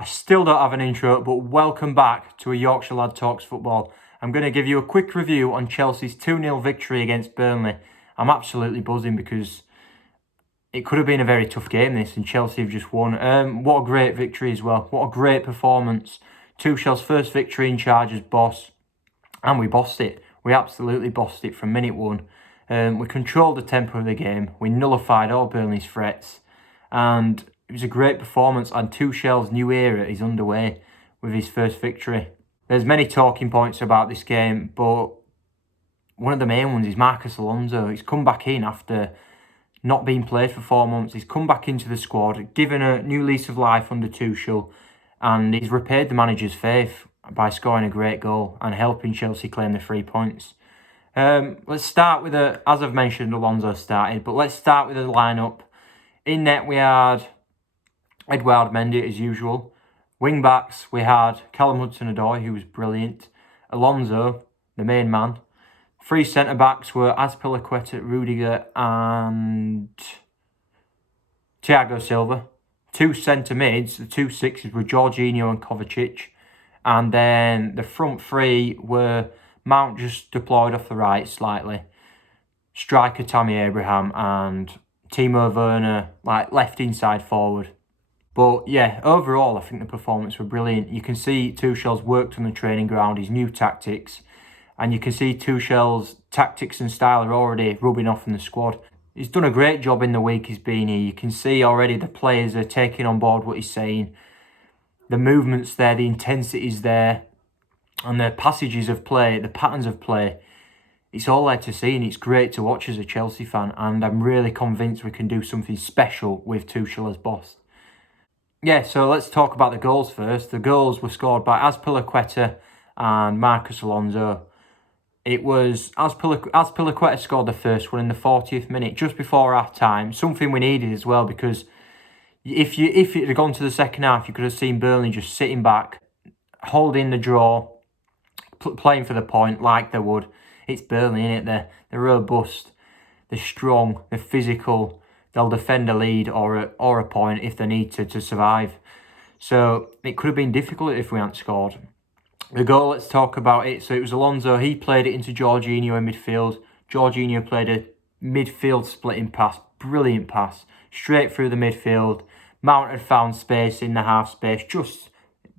I still don't have an intro, but welcome back to a Yorkshire Lad Talks Football. I'm going to give you a quick review on Chelsea's 2-0 victory against Burnley. I'm absolutely buzzing because it could have been a very tough game, this, and Chelsea have just won. What a great victory as well. What a great performance. Tuchel's first victory in charge as boss, and we bossed it. We absolutely bossed it from minute one. We controlled the tempo of the game. We nullified all Burnley's threats, and it was a great performance, and Tuchel's new era is underway with his first victory. There's many talking points about this game, but one of the main ones is Marcos Alonso. He's come back in after not being played for 4 months. He's come back into the squad, given a new lease of life under Tuchel, and he's repaid the manager's faith by scoring a great goal and helping Chelsea claim the 3 points. Let's start with, as I've mentioned, Alonso started, but let's start with the lineup. In net, we had Edouard Mendy as usual. Wing backs, we had Callum Hudson-Odoi, who was brilliant. Alonso, the main man. 3 centre backs were Azpilicueta, Rudiger, and Thiago Silva. 2 centre mids, the 2 sixes were Jorginho and Kovacic. And then the front 3 were Mount just deployed off the right slightly. Striker Tammy Abraham and Timo Werner left inside forward. But yeah, overall, I think the performance were brilliant. You can see Tuchel's worked on the training ground, his new tactics, and you can see Tuchel's tactics and style are already rubbing off in the squad. He's done a great job in the week he's been here. You can see already the players are taking on board what he's saying. The movement's there, the intensity's there, and the passages of play, the patterns of play, it's all there to see, and it's great to watch as a Chelsea fan, and I'm really convinced we can do something special with Tuchel as boss. Yeah, so let's talk about the goals first. The goals were scored by Azpilicueta and Marcos Alonso. It was Azpilicueta scored the first one in the 40th minute, just before half-time. Something we needed as well, because if it had gone to the second half, you could have seen Burnley just sitting back, holding the draw, playing for the point like they would. It's Burnley, innit? They're robust, they're strong, they're physical. They'll defend a lead or a point if they need to survive. So it could have been difficult if we hadn't scored. The goal, let's talk about it. So it was Alonso. He played it into Jorginho in midfield. Jorginho played a midfield splitting pass. Brilliant pass. Straight through the midfield. Mount had found space in the half space, just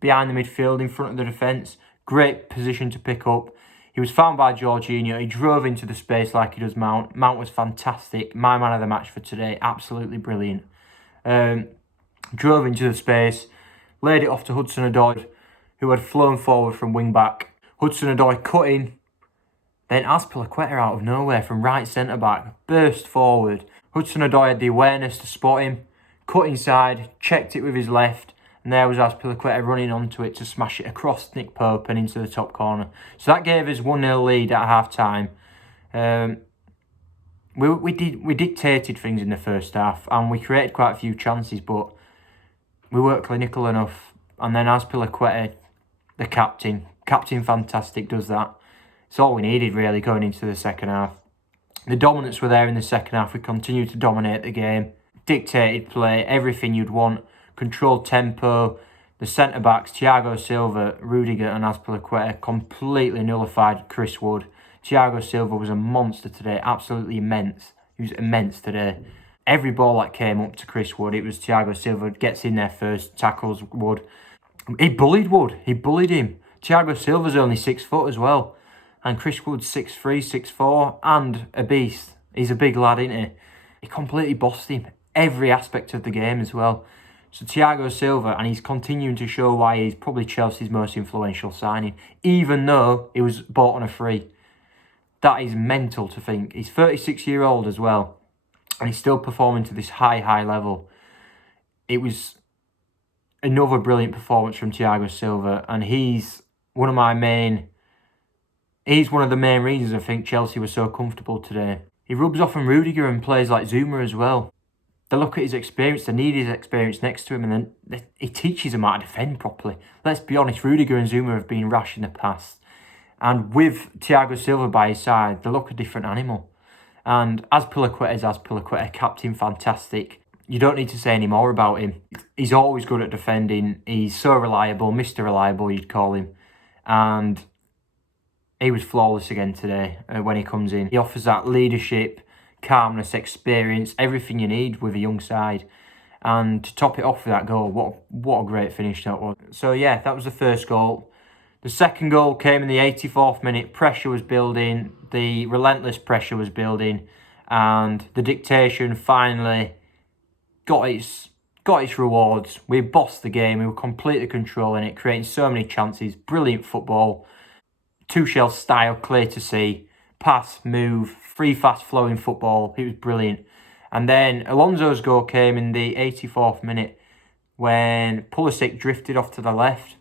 behind the midfield in front of the defence. Great position to pick up. He was found by Jorginho. He drove into the space like he does Mount. Mount was fantastic. My man of the match for today. Absolutely brilliant. Drove into the space. Laid it off to Hudson-Odoi, who had flown forward from wing-back. Hudson-Odoi cut in. Then Azpilicueta out of nowhere from right centre-back. Burst forward. Hudson-Odoi had the awareness to spot him. Cut inside. Checked it with his left. And there was Azpilicueta running onto it to smash it across Nick Pope and into the top corner. So that gave us 1-0 lead at half-time. We dictated things in the first half, and we created quite a few chances, but we weren't clinical enough. And then Azpilicueta, the captain fantastic, does that. It's all we needed really going into the second half. The dominance were there in the second half. We continued to dominate the game. Dictated play, everything you'd want. Controlled tempo. The centre-backs, Thiago Silva, Rudiger and Azpilicueta, completely nullified Chris Wood. Thiago Silva was a monster today, absolutely immense. He was immense today. Every ball that came up to Chris Wood, it was Thiago Silva gets in there first, tackles Wood. He bullied Wood, he bullied him. Thiago Silva's only 6 foot as well. And Chris Wood's 6'3", 6'4", and a beast. He's a big lad, isn't he? He completely bossed him. Every aspect of the game as well. So Thiago Silva, and he's continuing to show why he's probably Chelsea's most influential signing, even though he was bought on a free. That is mental to think. He's 36-year-old as well, and he's still performing to this high level. It was another brilliant performance from Thiago Silva, and he's one of the main reasons I think Chelsea was so comfortable today. He rubs off on Rudiger and plays like Zuma as well. They look at his experience, they need his experience next to him, and then he teaches them how to defend properly. Let's be honest, Rudiger and Zuma have been rash in the past. And with Thiago Silva by his side, they look a different animal. And Azpilicueta is Azpilicueta, captain fantastic. you don't need to say any more about him. He's always good at defending. He's so reliable, Mr. Reliable, you'd call him. And he was flawless again today when he comes in. He offers that leadership, calmness, experience, everything you need with a young side. And to top it off with that goal, what a great finish that was. So yeah, that was the first goal. The second goal came in the 84th minute. Pressure was building. The relentless pressure was building. And the dictation finally got its rewards. We bossed the game. We were completely controlling it, creating so many chances. Brilliant football. Tuchel's style, clear to see. Pass, move, free, fast-flowing football. It was brilliant. And then Alonso's goal came in the 84th minute when Pulisic drifted off to the left.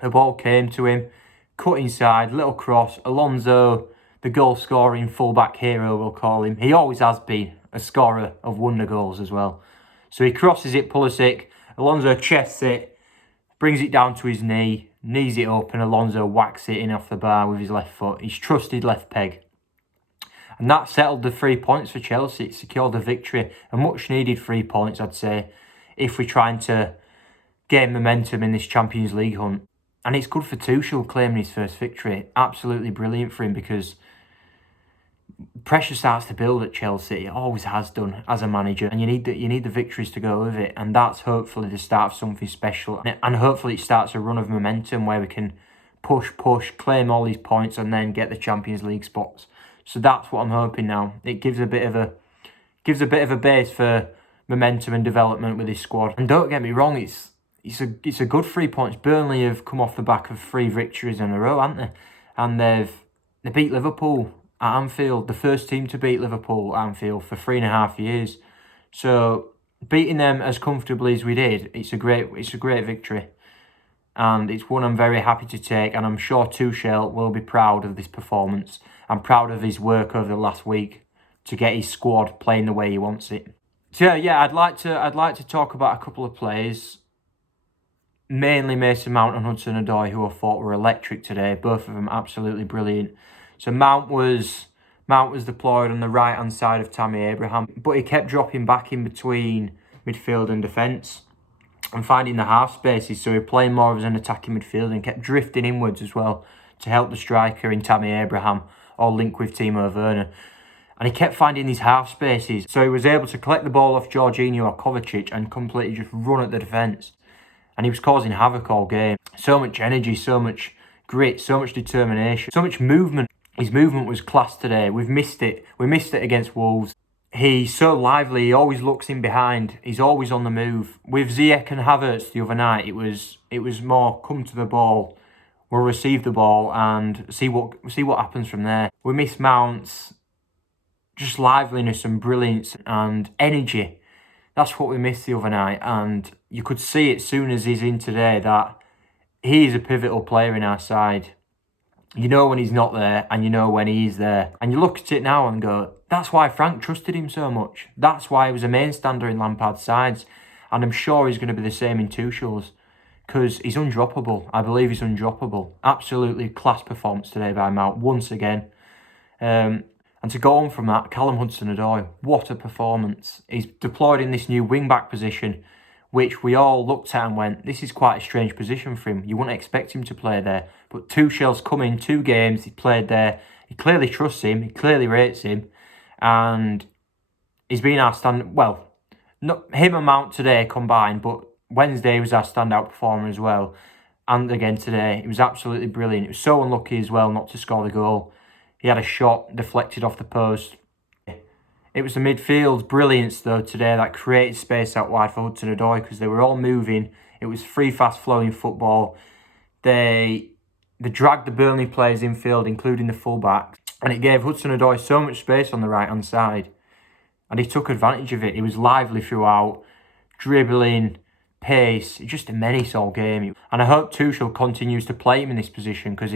The ball came to him, cut inside, little cross. Alonso, the goal-scoring fullback hero, we'll call him. He always has been a scorer of wonder goals as well. So he crosses it, Pulisic. Alonso chests it, brings it down to his knee, knees it up, and Alonso whacks it in off the bar with his left foot. His trusted left peg. And that settled the 3 points for Chelsea. It secured the victory. A much-needed 3 points, I'd say, if we're trying to gain momentum in this Champions League hunt. And it's good for Tuchel claiming his first victory. Absolutely brilliant for him because pressure starts to build at Chelsea. It always has done as a manager. And you need the victories to go with it. And that's hopefully the start of something special. And hopefully it starts a run of momentum where we can push, claim all these points and then get the Champions League spots. So that's what I'm hoping now. It gives a bit of a base for momentum and development with this squad. And don't get me wrong, it's a good 3 points. Burnley have come off the back of 3 victories in a row, haven't they? And they beat Liverpool at Anfield, the first team to beat Liverpool at Anfield for 3.5 years. So beating them as comfortably as we did, it's a great victory. And it's one I'm very happy to take, and I'm sure Tuchel will be proud of this performance. I'm proud of his work over the last week to get his squad playing the way he wants it. So yeah, I'd like to talk about a couple of players, mainly Mason Mount and Hudson-Odoi, who I thought were electric today. Both of them absolutely brilliant. So Mount was deployed on the right-hand side of Tammy Abraham, but he kept dropping back in between midfield and defence and finding the half spaces, so he playing more as an attacking midfielder and kept drifting inwards as well to help the striker in Tammy Abraham or link with Timo Werner. And he kept finding these half spaces, so he was able to collect the ball off Jorginho or Kovacic and completely just run at the defence. And he was causing havoc all game. So much energy, so much grit, so much determination, so much movement. His movement was class today. We've missed it. We missed it against Wolves. He's so lively. He always looks in behind. He's always on the move. With Ziyech and Havertz the other night, it was more come to the ball. We'll receive the ball and see what happens from there. We miss Mount's just liveliness and brilliance and energy. That's what we missed the other night. And you could see it as soon as he's in today that he is a pivotal player in our side. You know when he's not there and you know when he is there. And you look at it now and go, that's why Frank trusted him so much. That's why he was a main stander in Lampard's sides. And I'm sure he's going to be the same in Tuchel's. Because he's undroppable. I believe he's undroppable. Absolutely class performance today by Mount once again. And to go on from that, Callum Hudson-Odoi, what a performance. He's deployed in this new wing-back position, which we all looked at and went, this is quite a strange position for him. You wouldn't expect him to play there. But Tuchel's come in 2 games, he played there. He clearly trusts him, he clearly rates him. And he's been our stand. Well, not him and Mount today combined, but Wednesday was our standout performer as well. And again today, it was absolutely brilliant. It was so unlucky as well not to score the goal. He had a shot deflected off the post. It was the midfield's brilliance though today that created space out wide for Hudson-Odoi because they were all moving. It was free, fast-flowing football. They dragged the Burnley players infield, including the fullbacks, and it gave Hudson-Odoi so much space on the right-hand side. And he took advantage of it. He was lively throughout, dribbling, pace, just a menace all game. And I hope Tuchel continues to play him in this position because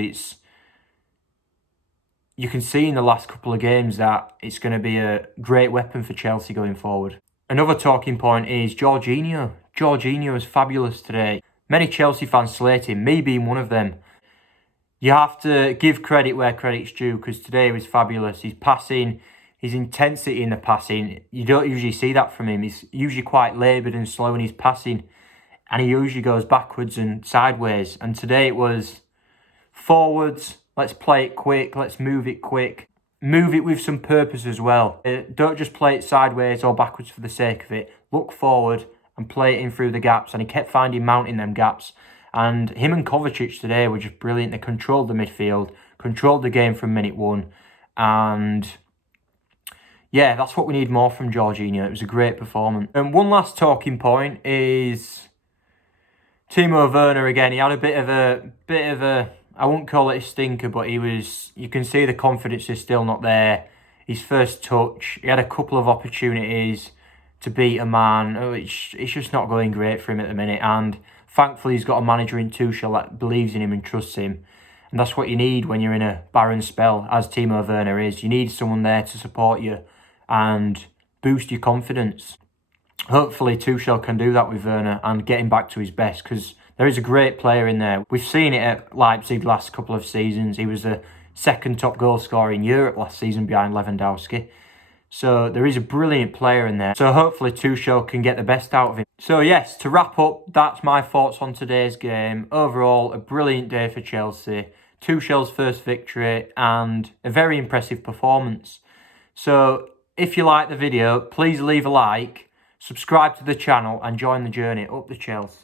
you can see in the last couple of games that it's going to be a great weapon for Chelsea going forward. Another talking point is Jorginho. Jorginho is fabulous today. Many Chelsea fans slate him, me being one of them. You have to give credit where credit's due because today he was fabulous. His passing, his intensity in the passing. You don't usually see that from him. He's usually quite laboured and slow in his passing, and he usually goes backwards and sideways. And today it was forwards, let's play it quick, let's move it quick. Move it with some purpose as well. Don't just play it sideways or backwards for the sake of it. Look forward and play it in through the gaps. And he kept finding Mount in them gaps. And him and Kovacic today were just brilliant. They controlled the midfield, controlled the game from minute one. And yeah, that's what we need more from Jorginho. It was a great performance. And one last talking point is Timo Werner again. He had a bit of a I won't call it a stinker, but you can see the confidence is still not there. His first touch, he had a couple of opportunities to beat a man. It's just not going great for him at the minute. And thankfully, he's got a manager in Tuchel that believes in him and trusts him. And that's what you need when you're in a barren spell, as Timo Werner is. You need someone there to support you and boost your confidence. Hopefully, Tuchel can do that with Werner and get him back to his best, because there is a great player in there. We've seen it at Leipzig last couple of seasons. He was the second top goal scorer in Europe last season behind Lewandowski. So there is a brilliant player in there. So hopefully Tuchel can get the best out of him. So yes, to wrap up, that's my thoughts on today's game. Overall, a brilliant day for Chelsea. Tuchel's first victory and a very impressive performance. So if you like the video, please leave a like, subscribe to the channel and join the journey up the Chelsea.